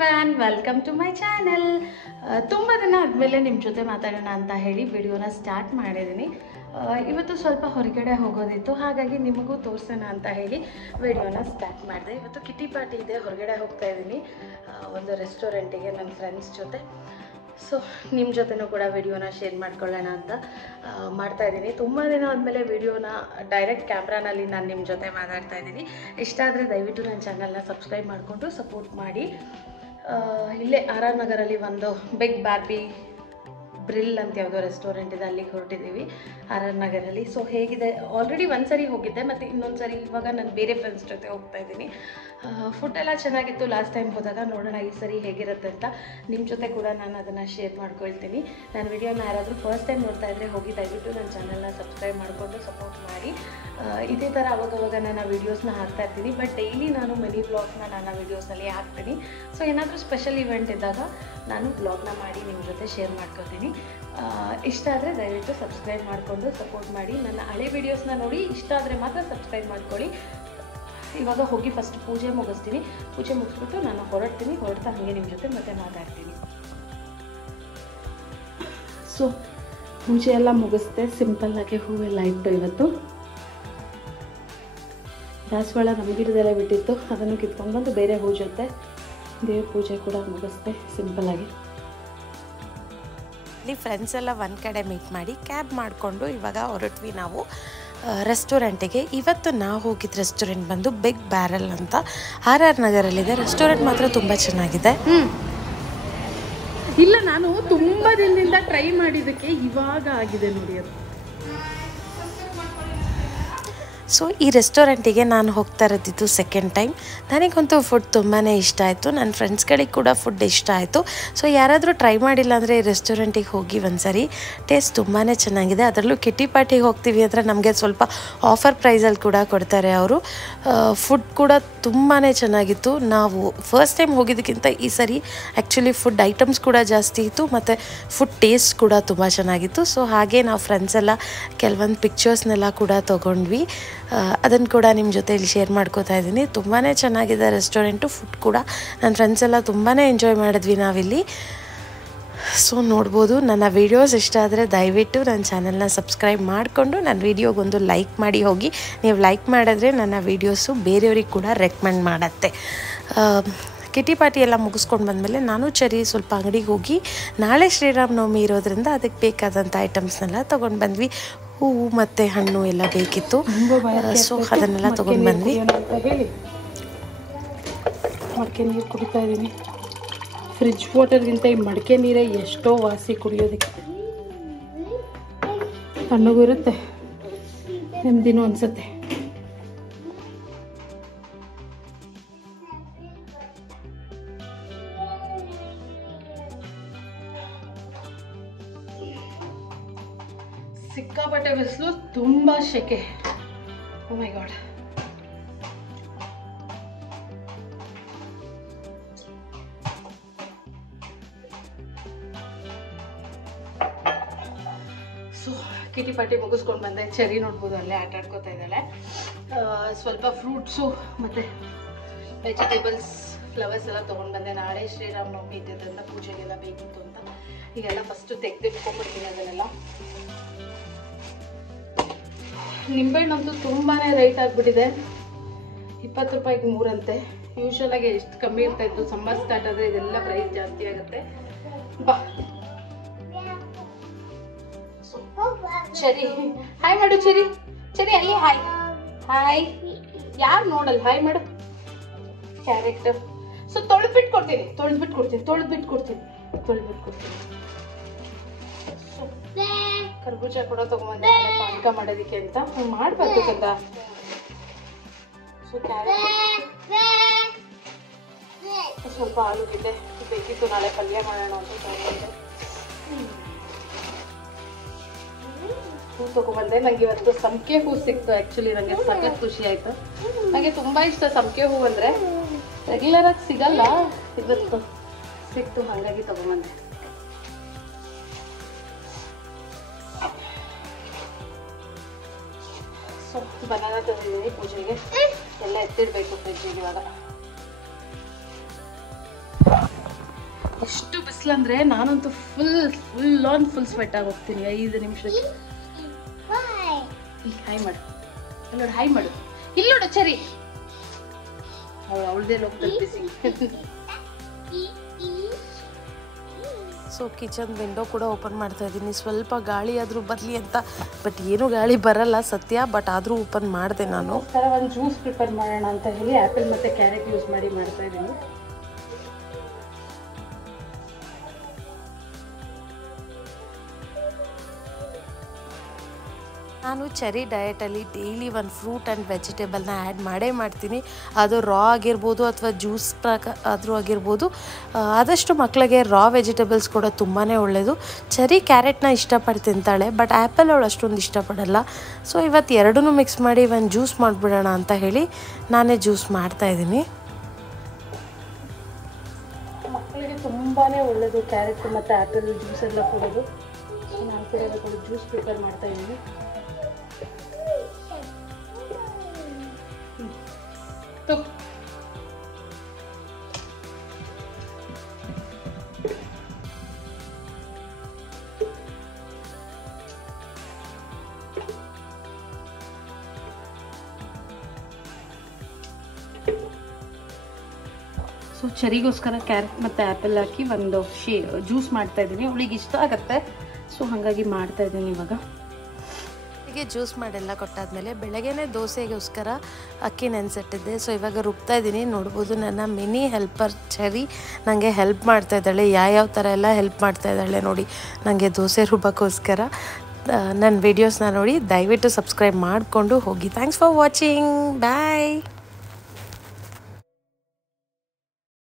Everyone, welcome to my channel. ತುಂಬ ದಿನ ಆದಮೇಲೆ ನಿಮ್ಮ ಜೊತೆ ಮಾತಾಡೋಣ ಅಂತ ಹೇಳಿ ವಿಡಿಯೋನ ಸ್ಟಾರ್ಟ್ ಮಾಡಿದ್ದೀನಿ. ಇವತ್ತು ಸ್ವಲ್ಪ ಹೊರಗಡೆ ಹೋಗೋದಿತ್ತು, ಹಾಗಾಗಿ ನಿಮಗೂ ತೋರಿಸೋಣ ಅಂತ ಹೇಳಿ ವಿಡಿಯೋನ ಸ್ಟಾರ್ಟ್ ಮಾಡಿದೆ. ಇವತ್ತು ಕಿಟಿ ಪಾರ್ಟಿ ಇದೆ, ಹೊರಗಡೆ ಹೋಗ್ತಾ ಇದ್ದೀನಿ ಒಂದು ರೆಸ್ಟೋರೆಂಟಿಗೆ ನನ್ನ ಫ್ರೆಂಡ್ಸ್ ಜೊತೆ. ಸೊ ನಿಮ್ಮ ಜೊತೆನೂ ಕೂಡ ವಿಡಿಯೋನ ಶೇರ್ ಮಾಡ್ಕೊಳ್ಳೋಣ ಅಂತ ಮಾಡ್ತಾಯಿದ್ದೀನಿ. ತುಂಬ ದಿನ ಆದಮೇಲೆ ವಿಡಿಯೋನ ಡೈರೆಕ್ಟ್ ಕ್ಯಾಮ್ರಾನಲ್ಲಿ ನಾನು ನಿಮ್ಮ ಜೊತೆ ಮಾತಾಡ್ತಾ ಇದ್ದೀನಿ. ಇಷ್ಟ ಆದರೆ ದಯವಿಟ್ಟು ನನ್ನ ಚಾನಲ್ನ ಸಬ್ಸ್ಕ್ರೈಬ್ ಮಾಡಿಕೊಂಡು ಸಪೋರ್ಟ್ ಮಾಡಿ. ಇಲ್ಲೇ RR ನಗರಲ್ಲಿ ಒಂದು ಬಿಗ್ ಬಾರ್ಬಿ ಬ್ರಿಲ್ ಅಂತ ಯಾವುದೋ ರೆಸ್ಟೋರೆಂಟ್ ಇದೆ, ಅಲ್ಲಿಗೆ ಹೊರಟಿದ್ದೀವಿ RR ನಗರಲ್ಲಿ. ಸೊ ಹೇಗಿದೆ, ಆಲ್ರೆಡಿ ಒಂದು ಸರಿ ಹೋಗಿದ್ದೆ, ಮತ್ತು ಇನ್ನೊಂದು ಸರಿ ಇವಾಗ ನಾನು ಬೇರೆ ಫ್ರೆಂಡ್ಸ್ ಜೊತೆ ಹೋಗ್ತಾ ಇದ್ದೀನಿ. ಫುಡ್ ಎಲ್ಲ ಚೆನ್ನಾಗಿತ್ತು ಲಾಸ್ಟ್ ಟೈಮ್ ಹೋದಾಗ. ನೋಡೋಣ ಈ ಸರಿ ಹೇಗಿರುತ್ತೆ ಅಂತ ನಿಮ್ಮ ಜೊತೆ ಕೂಡ ನಾನು ಅದನ್ನು ಶೇರ್ ಮಾಡ್ಕೊಳ್ತೀನಿ. ನಾನು ವಿಡಿಯೋನ ಯಾರಾದರೂ ಫಸ್ಟ್ ಟೈಮ್ ನೋಡ್ತಾ ಇದ್ದರೆ ಹೋಗಿ ದಯವಿಟ್ಟು ನನ್ನ ಚಾನಲ್ನ ಸಬ್ಸ್ಕ್ರೈಬ್ ಮಾಡಿಕೊಂಡು ಸಪೋರ್ಟ್ ಮಾಡಿ. ಇದೇ ಥರ ಅವಾಗವಾಗ ನಾನು ವೀಡಿಯೋಸ್ನ ಹಾಕ್ತಾ ಇರ್ತೀನಿ, ಬಟ್ ಡೈಲಿ ನಾನು ಮಿನಿ ಬ್ಲಾಗ್ನ ನನ್ನ ವೀಡಿಯೋಸ್ನಲ್ಲಿ ಹಾಕ್ತೀನಿ. ಸೊ ಏನಾದರೂ ಸ್ಪೆಷಲ್ ಇವೆಂಟ್ ಇದ್ದಾಗ ನಾನು ಬ್ಲಾಗ್ನ ಮಾಡಿ ನಿಮ್ಮ ಜೊತೆ ಶೇರ್ ಮಾಡ್ಕೊತೀನಿ. ಇಷ್ಟ ಆದರೆ ದಯವಿಟ್ಟು ಸಬ್ಸ್ಕ್ರೈಬ್ ಮಾಡಿಕೊಂಡು ಸಪೋರ್ಟ್ ಮಾಡಿ. ನನ್ನ ಹಳೆ ವೀಡಿಯೋಸ್ನ ನೋಡಿ, ಇಷ್ಟ ಆದರೆ ಮಾತ್ರ ಸಬ್ಸ್ಕ್ರೈಬ್ ಮಾಡ್ಕೊಳ್ಳಿ. ಇವಾಗ ಹೋಗಿ ಫಸ್ಟ್ ಪೂಜೆ ಮುಗಿಸ್ತೀನಿ. ಪೂಜೆ ಮುಗಿಸ್ಬಿಟ್ಟು ನಾನು ಹೊರಡ್ತಾ ಹಾಗೆ ನಿಮ್ಮ ಜೊತೆ ಮತ್ತೆ ಮಾತಾಡ್ತೀನಿ. ಸೊ ಪೂಜೆ ಎಲ್ಲ ಮುಗಿಸ್ದೆ, ಸಿಂಪಲ್ಲಾಗಿ ಹೂವೆಲ್ಲ ಇಟ್ಟು ಇವತ್ತು ದಾಸವಾಳ ನಮಗಿರದೆಲ್ಲ ಬಿಟ್ಟಿತ್ತು, ಅದನ್ನು ಕಿತ್ಕೊಂಡು ಬಂದು ಬೇರೆ ಹೂ ಜೊತೆ ದೇವ್ರ ಪೂಜೆ ಕೂಡ ಮುಗಿಸ್ದೆ ಸಿಂಪಲ್ಲಾಗಿ. ಇಲ್ಲಿ ಫ್ರೆಂಡ್ಸ್ ಎಲ್ಲ ಒಂದು ಕಡೆ ಮೀಟ್ ಮಾಡಿ ಕ್ಯಾಬ್ ಮಾಡಿಕೊಂಡು ಇವಾಗ ಹೊರಟ್ವಿ ನಾವು ರೆಸ್ಟೋರೆಂಟಿಗೆ. ಇವತ್ತು ನಾವು ಹೋಗಿದ್ದ ರೆಸ್ಟೋರೆಂಟ್ ಬಂದು ಬಿಗ್ ಬ್ಯಾರಲ್ ಅಂತ RR ನಗರಲ್ಲಿದೆ. ರೆಸ್ಟೋರೆಂಟ್ ಮಾತ್ರ ತುಂಬ ಚೆನ್ನಾಗಿದೆ. ಇಲ್ಲ, ನಾನು ತುಂಬ ದಿನದಿಂದ ಟ್ರೈ ಮಾಡಿದ್ದಕ್ಕೆ ಇವಾಗ ಆಗಿದೆ ನೋಡಿ ಅದು. ಸೊ ಈ ರೆಸ್ಟೋರೆಂಟಿಗೆ ನಾನು ಹೋಗ್ತಾ ಇರೋದಿದ್ದು ಸೆಕೆಂಡ್ ಟೈಮ್. ನನಗಂತೂ ಫುಡ್ ತುಂಬಾ ಇಷ್ಟ ಆಯಿತು, ನನ್ನ ಫ್ರೆಂಡ್ಸ್ಗಳಿಗೆ ಕೂಡ ಫುಡ್ ಇಷ್ಟ ಆಯಿತು. ಸೊ ಯಾರಾದರೂ ಟ್ರೈ ಮಾಡಿಲ್ಲ ಅಂದರೆ ಈ ರೆಸ್ಟೋರೆಂಟಿಗೆ ಹೋಗಿ ಒಂದ್ಸರಿ, ಟೇಸ್ಟ್ ತುಂಬಾ ಚೆನ್ನಾಗಿದೆ. ಅದರಲ್ಲೂ ಕಿಟಿ ಪಾರ್ಟಿಗೆ ಹೋಗ್ತೀವಿ ಅಂದರೆ ನಮಗೆ ಸ್ವಲ್ಪ ಆಫರ್ ಪ್ರೈಸಲ್ಲಿ ಕೂಡ ಕೊಡ್ತಾರೆ ಅವರು. ಫುಡ್ ಕೂಡ ತುಂಬಾ ಚೆನ್ನಾಗಿತ್ತು. ನಾವು ಫಸ್ಟ್ ಟೈಮ್ ಹೋಗಿದ್ದಕ್ಕಿಂತ ಈ ಸರಿ ಆ್ಯಕ್ಚುಲಿ ಫುಡ್ ಐಟಮ್ಸ್ ಕೂಡ ಜಾಸ್ತಿ ಇತ್ತು, ಮತ್ತು ಫುಡ್ ಟೇಸ್ಟ್ ಕೂಡ ತುಂಬ ಚೆನ್ನಾಗಿತ್ತು. ಸೊ ಹಾಗೆ ನಾವು ಫ್ರೆಂಡ್ಸ್ ಎಲ್ಲ ಕೆಲವೊಂದು ಪಿಕ್ಚರ್ಸ್ನೆಲ್ಲ ಕೂಡ ತೊಗೊಂಡ್ವಿ. ಅದನ್ನು ಕೂಡ ನಿಮ್ಮ ಜೊತೆ ಇಲ್ಲಿ ಶೇರ್ ಮಾಡ್ಕೋತಾ ಇದ್ದೀನಿ. ತುಂಬಾ ಚೆನ್ನಾಗಿದೆ ರೆಸ್ಟೋರೆಂಟು. ಫುಡ್ ಕೂಡ ನನ್ನ ಫ್ರೆಂಡ್ಸ್ ಎಲ್ಲ ತುಂಬಾ ಎಂಜಾಯ್ ಮಾಡಿದ್ವಿ ನಾವಿಲ್ಲಿ. ಸೊ ನೋಡ್ಬೋದು. ನನ್ನ ವೀಡಿಯೋಸ್ ಇಷ್ಟ ಆದರೆ ದಯವಿಟ್ಟು ನನ್ನ ಚಾನಲ್ನ ಸಬ್ಸ್ಕ್ರೈಬ್ ಮಾಡಿಕೊಂಡು ನನ್ನ ವೀಡಿಯೋಗೊಂದು ಲೈಕ್ ಮಾಡಿ ಹೋಗಿ. ನೀವು ಲೈಕ್ ಮಾಡಿದ್ರೆ ನನ್ನ ವೀಡಿಯೋಸು ಬೇರೆಯವ್ರಿಗೆ ಕೂಡ ರೆಕಮೆಂಡ್ ಮಾಡುತ್ತೆ. ಕಿಟಿ ಪಾರ್ಟಿ ಎಲ್ಲ ಮುಗಿಸ್ಕೊಂಡು ಬಂದಮೇಲೆ ನಾನು ಚರಿ ಸ್ವಲ್ಪ ಅಂಗಡಿಗೆ ಹೋಗಿ, ನಾಳೆ ಶ್ರೀರಾಮನವಮಿ ಇರೋದ್ರಿಂದ ಅದಕ್ಕೆ ಬೇಕಾದಂಥ ಐಟಮ್ಸ್ನೆಲ್ಲ ತೊಗೊಂಡು ಬಂದ್ವಿ. ಹೂವು ಮತ್ತು ಹಣ್ಣು ಎಲ್ಲ ಬೇಕಿತ್ತು. ಸೊ ಅದನ್ನೆಲ್ಲ ತೊಗೊಂಡು ಬಂದ್ವಿ. ಮಡಿಕೆ ನೀರು ಕುಡಿತಾ ಇದ್ದೀನಿ. ಫ್ರಿಜ್ ವಾಟರ್ಗಿಂತ ಈ ಮಡಿಕೆ ನೀರೇ ಎಷ್ಟೋ ವಾಸಿ ಕುಡಿಯೋದಕ್ಕೆ. ತಣ್ಣಗೂ ಇರುತ್ತೆ, ನೆಮ್ಮದಿನೂ ಅನಿಸುತ್ತೆ. ಸಿಕ್ಕಾಪಟ್ಟೆ ಬಿಸಿಲು, ತುಂಬ ಶೆಕೆ. ಓ ಮೈ ಗಾಡ್. ಸೊ ಕಿಟಿ ಪಾರ್ಟಿ ಮುಗಿಸ್ಕೊಂಡು ಬಂದೆ. ಚೆರಿ ನೋಡ್ಬೋದು, ಅಲ್ಲೇ ಆಟ ಆಡ್ಕೋತಾ ಇದ್ದಾಳೆ. ಸ್ವಲ್ಪ ಫ್ರೂಟ್ಸು ಮತ್ತು ವೆಜಿಟೇಬಲ್ಸ್, ಫ್ಲವರ್ಸ್ ಎಲ್ಲ ತೊಗೊಂಡು ಬಂದೆ. ನಾಳೆ ಶ್ರೀರಾಮನವಮಿ ಇದ್ದಿದ್ದರಿಂದ ಪೂಜೆಗೆಲ್ಲ ಬೇಕಿತ್ತು ಅಂತ ಈಗೆಲ್ಲ ಫಸ್ಟು ತೆಗೆದಿಟ್ಕೊಂಡ್ಬಿಡ್ತೀನಿ ಅದನ್ನೆಲ್ಲ. ನಿಂಬೆಹಣ್ಣಂತೂ ತುಂಬಾ ರೈಟ್ ಆಗಿಬಿಟ್ಟಿದೆ. 20 ರೂಪಾಯಿಗೆ 3 ಅಂತೆ. ಯೂಶ್ವಲಾಗಿ ಎಷ್ಟು ಕಮ್ಮಿ ಇರ್ತಾಯಿತ್ತು, ಸಮ್ಮರ್ ಸ್ಟಾರ್ಟ್ ಆದರೆ ಇದೆಲ್ಲ ಪ್ರೈಸ್ ಜಾಸ್ತಿ ಆಗುತ್ತೆ. ಬಾ ಚೆರಿ, ಹಾಯ್ ಮಾಡು ಚೆರಿ. ಚೆರಿ ಅಲ್ಲಿ ಹಾಯ್ ಹಾಯ್. ಯಾರು ನೋಡಲ್ಲ, ಹಾಯ್ ಮಾಡು. ಕ್ಯಾರೆಕ್ಟರ್. ಸೊ ತೊಳೆದ್ಬಿಟ್ಟು ಕೊಡ್ತೀನಿ. ಕರ್ಬೂಜ ಕೂಡ ತಗೊಂಬಂದೆ ಪಾನಕ ಮಾಡೋದಕ್ಕೆ ಅಂತ. ಮಾಡಬಾರ್ದು ಕಂದ. ಸೊ ಕ್ಯಾರೆಟ್, ಸ್ವಲ್ಪ ಆಲೂಗಡ್ಡೆ ಬೇಕಿತ್ತು, ನಾಳೆ ಪಲ್ಯ ಮಾಡೋಣ ಅಂತ ತಗೊಂಡೆ. ಹೂ ತೊಗೊಂಬಂದೆ. ನನಗೆ ಇವತ್ತು ಸಂಪಿಗೆ ಹೂ ಸಿಕ್ತು. ಆ್ಯಕ್ಚುಲಿ ನನಗೆ ಸಖತ್ ಖುಷಿ ಆಯಿತು. ನನಗೆ ತುಂಬ ಇಷ್ಟ ಸಂಪಿಗೆ ಹೂ ಅಂದರೆ, ರೆಗ್ಯುಲರಾಗಿ ಸಿಗಲ್ಲ, ಇವತ್ತು ಸಿಕ್ತು, ಹಾಗಾಗಿ ತೊಗೊಂಬಂದೆ. ಸೊ ಬನಾನ ತಂದಿದ್ದೀನಿ ಪೂಜೆಗೆ, ಎಲ್ಲ ಎತ್ತಿಡಬೇಕು ಫ್ರಿಜ್ಜಿಗೆ ಇವಾಗ. ಎಷ್ಟು ಬಿಸಿಲಂದ್ರೆ ನಾನಂತೂ ಫುಲ್ ಸ್ವೆಟ್ ಆಗಿ ಹೋಗ್ತೀನಿ 5 ನಿಮಿಷಕ್ಕೆ. ಹಾಯ್ ಮಾಡು, ನೋಡಿ ಹಾಯ್ ಮಾಡು, ಇಲ್ಲಿ ನೋಡು ಚರಿ ಅವಳದೇ ಹೋಗ್ತಾರೆ. ಸೊ ಕಿಚನ್ ವಿಂಡೋ ಕೂಡ ಓಪನ್ ಮಾಡ್ತಾ ಇದ್ದೀನಿ, ಸ್ವಲ್ಪ ಗಾಳಿ ಆದರೂ ಬರಲಿ ಅಂತ. ಬಟ್ ಏನು ಗಾಳಿ ಬರಲ್ಲ ಸತ್ಯ, ಬಟ್ ಆದರೂ ಓಪನ್ ಮಾಡಿದೆ ನಾನು. ಒಂದು ಜ್ಯೂಸ್ ಪ್ರಿಪೇರ್ ಮಾಡೋಣ ಅಂತ ಹೇಳಿ ಆ್ಯಪಲ್ ಮತ್ತು ಕ್ಯಾರೆಟ್ ಯೂಸ್ ಮಾಡಿ ಮಾಡ್ತಾ ಇದ್ದೀನಿ. ನಾನು ಚೆರಿ ಡಯಟಲ್ಲಿ ಡೈಲಿ ಒಂದು ಫ್ರೂಟ್ ಆ್ಯಂಡ್ ವೆಜಿಟೇಬಲ್ನ ಆ್ಯಡ್ ಮಾಡೇ ಮಾಡ್ತೀನಿ. ಅದು ರಾ ಆಗಿರ್ಬೋದು ಅಥವಾ ಜ್ಯೂಸ್ ಆದರೂ ಆಗಿರ್ಬೋದು. ಆದಷ್ಟು ಮಕ್ಕಳಿಗೆ ರಾ ವೆಜಿಟೇಬಲ್ಸ್ ಕೂಡ ತುಂಬಾ ಒಳ್ಳೆಯದು. ಚೆರಿ ಕ್ಯಾರೆಟ್ನ ಇಷ್ಟಪಟ್ಟು ತಿಂತಾಳೆ, ಬಟ್ ಆ್ಯಪಲ್ ಅವಳು ಅಷ್ಟೊಂದು ಇಷ್ಟಪಡಲ್ಲ. ಸೊ ಇವತ್ತು ಎರಡನ್ನೂ ಮಿಕ್ಸ್ ಮಾಡಿ ಒಂದು ಜ್ಯೂಸ್ ಮಾಡಿಬಿಡೋಣ ಅಂತ ಹೇಳಿ ನಾನೇ ಜ್ಯೂಸ್ ಮಾಡ್ತಾಯಿದ್ದೀನಿ. ಮಕ್ಕಳಿಗೆ ತುಂಬಾ ಒಳ್ಳೆಯದು ಕ್ಯಾರೆಟ್ ಮತ್ತು ಆ್ಯಪಲ್ ಜ್ಯೂಸ್ ಎಲ್ಲ ಕೊಡೋದು. ನಾನು ಕೂಡ ಜ್ಯೂಸ್ ಪ್ರಿಪೇರ್ ಮಾಡ್ತಾ ಇದ್ದೀನಿ. ಸೊ ಚೆರಿಗೋಸ್ಕರ ಕ್ಯಾರೆಟ್ ಮತ್ತು ಆ್ಯಪಲ್ ಹಾಕಿ ಒಂದು ಜ್ಯೂಸ್ ಮಾಡ್ತಾ ಇದ್ದೀನಿ. ಅವಳಿಗೆ ಇಷ್ಟ ಆಗುತ್ತೆ, ಸೊ ಹಾಗಾಗಿ ಮಾಡ್ತಾ ಇದ್ದೀನಿ ಇವಾಗ. ಹೀಗೆ ಜ್ಯೂಸ್ ಮಾಡೆಲ್ಲ ಕೊಟ್ಟಾದ್ಮೇಲೆ ಬೆಳಗ್ಗೆನೇ ದೋಸೆಗೋಸ್ಕರ ಅಕ್ಕಿ ನೆನೆಸಿಟ್ಟಿದ್ದೆ. ಸೊ ಇವಾಗ ರುಬ್ತಾ ಇದ್ದೀನಿ. ನೋಡ್ಬೋದು ನನ್ನ ಮಿನಿ ಹೆಲ್ಪರ್ ಚೆರಿ ನನಗೆ ಹೆಲ್ಪ್ ಮಾಡ್ತಾ ಇದ್ದಾಳೆ. ಯಾವ ಥರ ಎಲ್ಲ ಹೆಲ್ಪ್ ಮಾಡ್ತಾ ಇದ್ದಾಳೆ ನೋಡಿ ನನಗೆ ದೋಸೆ ರುಬ್ಬೋಕ್ಕೋಸ್ಕರ. ನನ್ನ ವೀಡಿಯೋಸ್ನ ನೋಡಿ ದಯವಿಟ್ಟು ಸಬ್ಸ್ಕ್ರೈಬ್ ಮಾಡಿಕೊಂಡು ಹೋಗಿ. Thanks for watching. ಬಾಯ್.